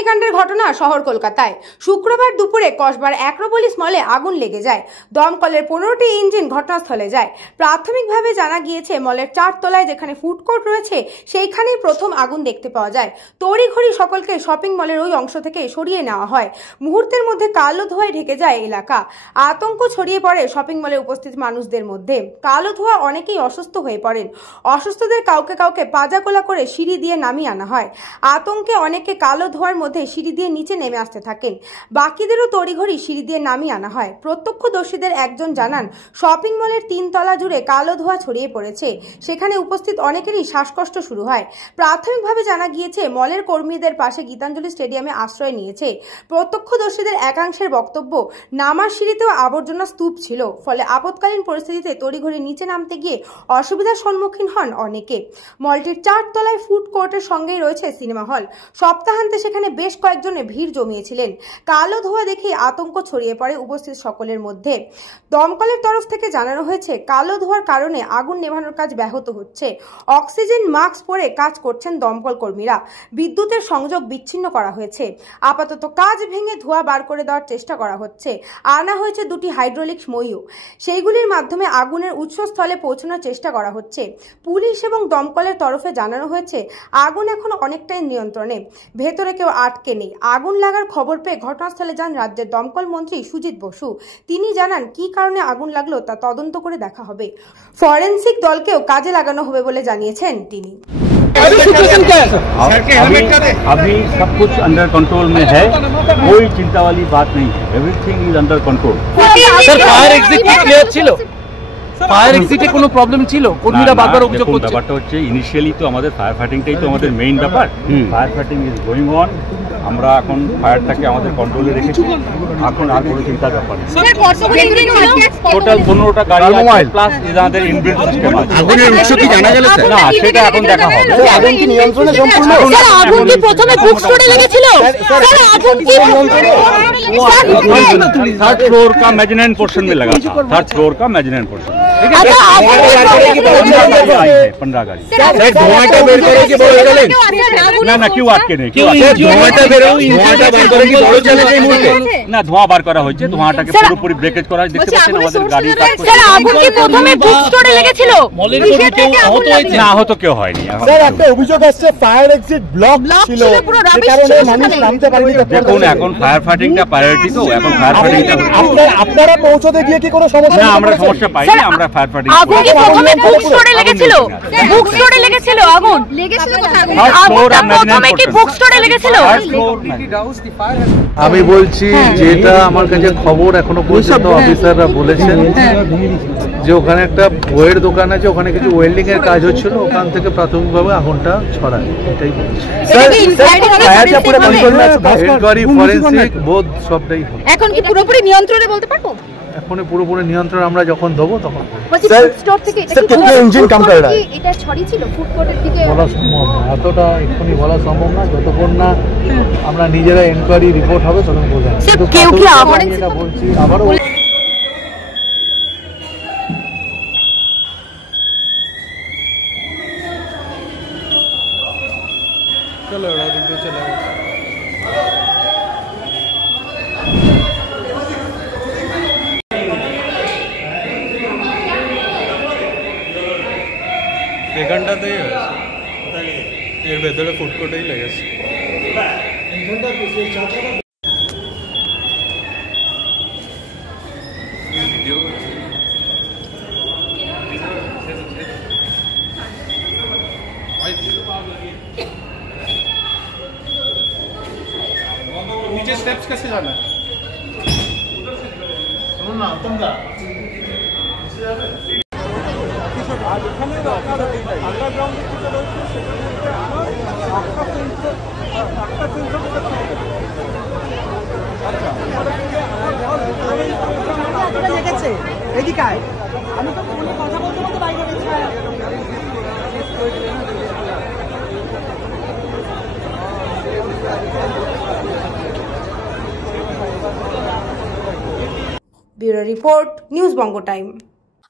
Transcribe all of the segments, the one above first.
অগ্নিকাণ্ডের ঘটনা শহর কলকাতায়। শুক্রবার দুপুরে কসবার অ্যাক্রোপলিস মলে আগুন লেগে যায়। দমকলের 15টি ইঞ্জিন ঘটনাস্থলে যায়। প্রাথমিকভাবে জানা গিয়েছে মলের 4 তলায় যেখানে ফুড কোর্ট রয়েছে সেইখানেই প্রথম আগুন দেখতে পাওয়া যায়। তড়িঘড়ি সকলকে শপিং মলের ওই অংশ থেকে সরিয়ে নেওয়া হয়। মুহূর্তের মধ্যে কালো ধোঁয়ায় ঢেকে যায় এলাকা। আতঙ্ক ছড়িয়ে পড়ে শপিং মলে উপস্থিত মানুষদের মধ্যে। কালো ধোঁয়া অনেকেই অসুস্থ হয়ে পড়েন। অসুস্থদের কাউকে কাউকে পাজাগোলা করে সিঁড়ি দিয়ে নামিয়ে আনা হয়। আতঙ্কে অনেকে কালো ধোঁয়ার মধ্যে সিঁড়ি দিয়ে নিচে নেমে আসতে থাকেন। বাকিদেরও তড়িঘড়ি সিঁড়ি দিয়ে নামিয়ে আনা হয়। প্রত্যক্ষদর্শীদের একজন জানান, শপিং মলের 3 তলা জুড়ে কালো ধোঁয়া ছড়িয়ে পড়েছে। সেখানে উপস্থিত অনেকেরই শ্বাসকষ্ট শুরু হয়। প্রাথমিকভাবে জানা গিয়েছে মলের কর্মীদের পাশে গীতাঞ্জলি স্টেডিয়ামে আশ্রয় নিয়েছে। প্রত্যক্ষদর্শীদের একাংশের বক্তব্য, নামার সিঁড়িতেও আবর্জনা স্তূপ ছিল, ফলে আপৎকালীন পরিস্থিতিতে তড়িঘড়ি নিচে নামতে গিয়ে অসুবিধার সম্মুখীন হন অনেকে। মলটির 4 তলায় ফুড কোর্টের সঙ্গেই রয়েছে সিনেমা হল। সপ্তাহান্তে সেখানে বেশ কয়েকজনে ভিড় জমিয়েছিলেন। কালো ধোঁয়া দেখে আতঙ্ক ছড়িয়ে পড়ে উপস্থিত সকলের মধ্যে। দমকলের তরফ থেকে জানানো হয়েছে, কালো ধোঁয়ার কারণে আগুন নেভানোর কাজ ব্যাহত হচ্ছে। অক্সিজেন মাস্ক পরে কাজ করছেন দমকল কর্মীরা। বিদ্যুতের সংযোগ বিচ্ছিন্ন করা হয়েছে। আপাতত কাজ ভেঙে ধোঁয়া বার করে দেওয়ার চেষ্টা করা হচ্ছে। আনা হয়েছে 2টি হাইড্রোলিক মইও। সেইগুলির মাধ্যমে আগুনের উৎসস্থলে পৌঁছানোর চেষ্টা করা হচ্ছে। পুলিশ এবং দমকলের তরফে জানানো হয়েছে, আগুন এখন অনেকটাই নিয়ন্ত্রণে, ভেতরে কেউ আটকে নেই। আগুন লাগার খবর পেয়ে ঘটনাস্থলে যান রাজ্যের দমকল মন্ত্রী সুজিত বসু। তিনি জানান, কি কারণে আগুন লাগলো তা তদন্ত করে দেখা হবে। ফরেন্সিক দলকেও কাজে লাগানো হবে বলে জানিয়েছেন তিনি। अभी सब कुछ अंडर कंट्रोल में है, कोई चिंता वाली बात नहीं है, everything is under control. Sir fire exit clear ছিল? ফায়ার এক্সিটে কোনো প্রবলেম ছিল? কর্মীরা বারবার অভিযোগ করছে। ব্যাপারটা হচ্ছে ইনিশিয়ালি তো আমাদের ফায়ার ফাইটিংটাই তো আমাদের মেইন ব্যাপার। Fire fighting is going on. আমরা এখন ফায়ারটাকে আমাদের কন্ট্রোলে রেখেছি। এখন আর কোনো চিন্তার ব্যাপার নেই। টোটাল 15টা গাড়ি আছে, প্লাস আমাদের ইনবিল্ট সিস্টেম আছে। আগুনের উৎস কি জানা গেল স্যার? না, সেটা এখন দেখা হবে। আগুন কি নিয়ন্ত্রণে সম্পূর্ণ? স্যার আগুন কি প্রথমে বুক স্টোরে লেগেছিল? স্যার আগুন কি নিয়ন্ত্রণে? थर्ड फ्लोर का मेजनन पोर्शन में लगा था। थर्ड फ्लोर का मेजनन पोर्शन। अच्छा आগুন की 15 गाड़ी। স্যার ধোঁয়াটা বের করে কি বড় চলে? না না, क्यों আটকে নেই? ধোঁয়াটা বের হয়, ধোঁয়াটা বার করে কি বড় চলে এই মুহূর্তে? না, ধোঁয়া বার করা হয়েছে। ধোঁয়াটাকে পুরোপুরি ব্রেকেজ করা হয়েছে। দেখতে পাচ্ছেন আমাদের গাড়ি কাজ করছে। স্যার আগুন কি প্রথমে বুক স্টোরে লেগেছিল? মলের কর্মী কেউ আহত হয়েছে? না, আহত কেউ হয়নি। স্যার একটা অভিযোগ আসছে, ফায়ার এক্সিট ব্লক ছিল, যে কারণে মানুষ নামতে পারেনি। দেখুন, এখন ফায়ার ফাইটিংটা প্রায়োরিটি, তো এখন ফায়ার ফাইটিংটা আপনারা পৌঁছতে গিয়ে কি কোনো সমস্যা? না, আমরা সমস্যা পাইনি। আমরা ফায়ার ফাইটিং আগুন কি প্রথমে বুক স্টোরে লেগেছিল? বুক স্টোরে লেগেছিল আগুন? লেগেছিল কোথায়? আগুনটা প্রথমে কি বুক স্টোরে লেগেছিল? আমি বলছি, যেটা আমার কাছে খবর এখনো পর্যন্ত অফিসাররা বলেছেন যে ওখানে একটা বইয়ের দোকান আছে, ওখানে কিছু ওয়েল্ডিং এর কাজ হচ্ছিল, ওখান থেকে প্রাথমিকভাবে আগুনটা ছড়ায়, এটাই বলছি। ফরেন্সিক বোধ সবটাই এখন কি পুরোপুরি নিয়ন্ত্রণে বলতে পারবো? এখন পুরোপুরি নিয়ন্ত্রণ আমরা যখন দেবো তখন স্টোর থেকে এটা ছড়ি ছিল ফুড কোর্টের দিকে বলা সম্ভব না, এতটা এক্ষুনি বলা সম্ভব না। যতক্ষণ না আমরা নিজেরা এনকোয়ারি রিপোর্ট হবে তখন বোঝা যাবে। কেউ কি এটা বলছি আবারও। চলো ওদিক দিয়ে চলে এখানটাতেই হয়েছে, এর ভেতরে ফুড কোর্টেই লেগেছে। नीचे स्टेप्स कैसे जाना है? सुनो ना तुमदा আমি তো কথা বলতে বলতে বাইরে গেছি। ব্যুরো রিপোর্ট, নিউজ বঙ্গ টাইম।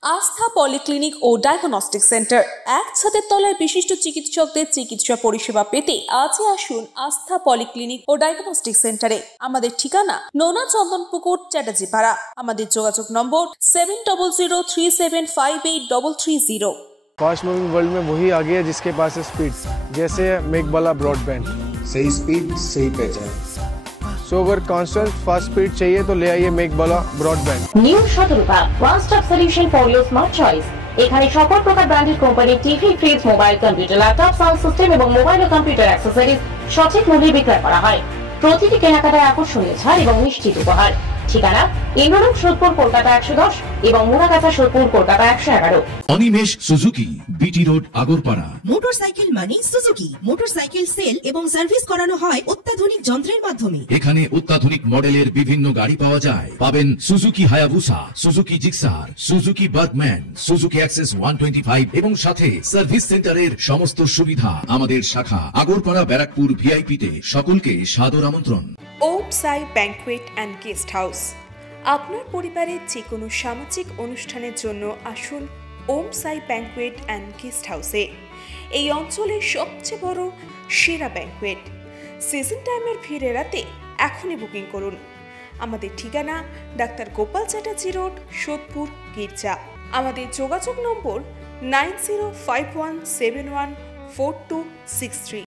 আস্থা পলিক্লিনিক ও ডায়াগনস্টিক সেন্টার, এক ছাদের তলায় বিশিষ্ট চিকিৎসকদের চিকিৎসা পরিষেবা পেতে আজই আসুন আস্থা পলিক্লিনিক ও ডায়াগনস্টিক সেন্টারে। আমাদের ঠিকানা নোনা চন্দনপুকুর, চ্যাটার্জিপাড়া। আমাদের যোগাযোগ নম্বর 7003758330। फास्ट मूविंग वर्ल्ड में वही आगे है जिसके पास है स्पीड, जैसे मेघबाला ब्रॉडबैंड। सही स्पीड सही पहचान। सो अगर कांस्टेंट फास्ट स्पीड चाहिए तो ले आइए Meghbala broadband. New Shatarupa one stop solution for your smart choice. এখানে সকল প্রকার ব্র্যান্ডেড কোম্পানির TV, fridge, mobile, computer, laptop, sound system এবং মোবাইল ও কম্পিউটার অ্যাক্সেসরিজ সঠিক মূল্যে বিক্রয় করা হয়। প্রতিটি কেনাকাটায় আকর্ষণীয় ছাড় এবং নিশ্চিত উপহার। ঠিকানা ইন্দ্রনগর, সোদপুর, কলকাতা 110 এবং Muragachha, Sodepur, Kolkata 111। Animesh Suzuki, BT road, Agarpara. Motorcycle মানে সুজুকি। মোটরসাইকেল সেল এবং সার্ভিস করানো হয় অত্যাধুনিক যন্ত্রের মাধ্যমে। এখানে অত্যাধুনিক মডেলের বিভিন্ন গাড়ি পাওয়া যায়। পাবেন Suzuki Hayabusa, Suzuki Gixxer, Suzuki Bergman, Suzuki access 125 এবং সাথে সার্ভিস সেন্টারের সমস্ত সুবিধা। আমাদের শাখা আগরপাড়া, ব্যারাকপুর ভিআইপি তে। সকলকে সাদর আমন্ত্রণ। ওম সাই ব্যাংকুয়েট অ্যান্ড গেস্ট হাউস। আপনার পরিবারের যে কোনো সামাজিক অনুষ্ঠানের জন্য আসুন ওম সাই ব্যাংকুয়েট অ্যান্ড গেস্ট হাউসে। এই অঞ্চলের সবচেয়ে বড় সেরা ব্যাংকুয়েট। সিজন টাইমের ভিড় এড়াতে এখনই বুকিং করুন। আমাদের ঠিকানা ডাক্তার গোপাল চ্যাটার্জি রোড, সোদপুর, গির্জা। আমাদের যোগাযোগ নম্বর 9051714263।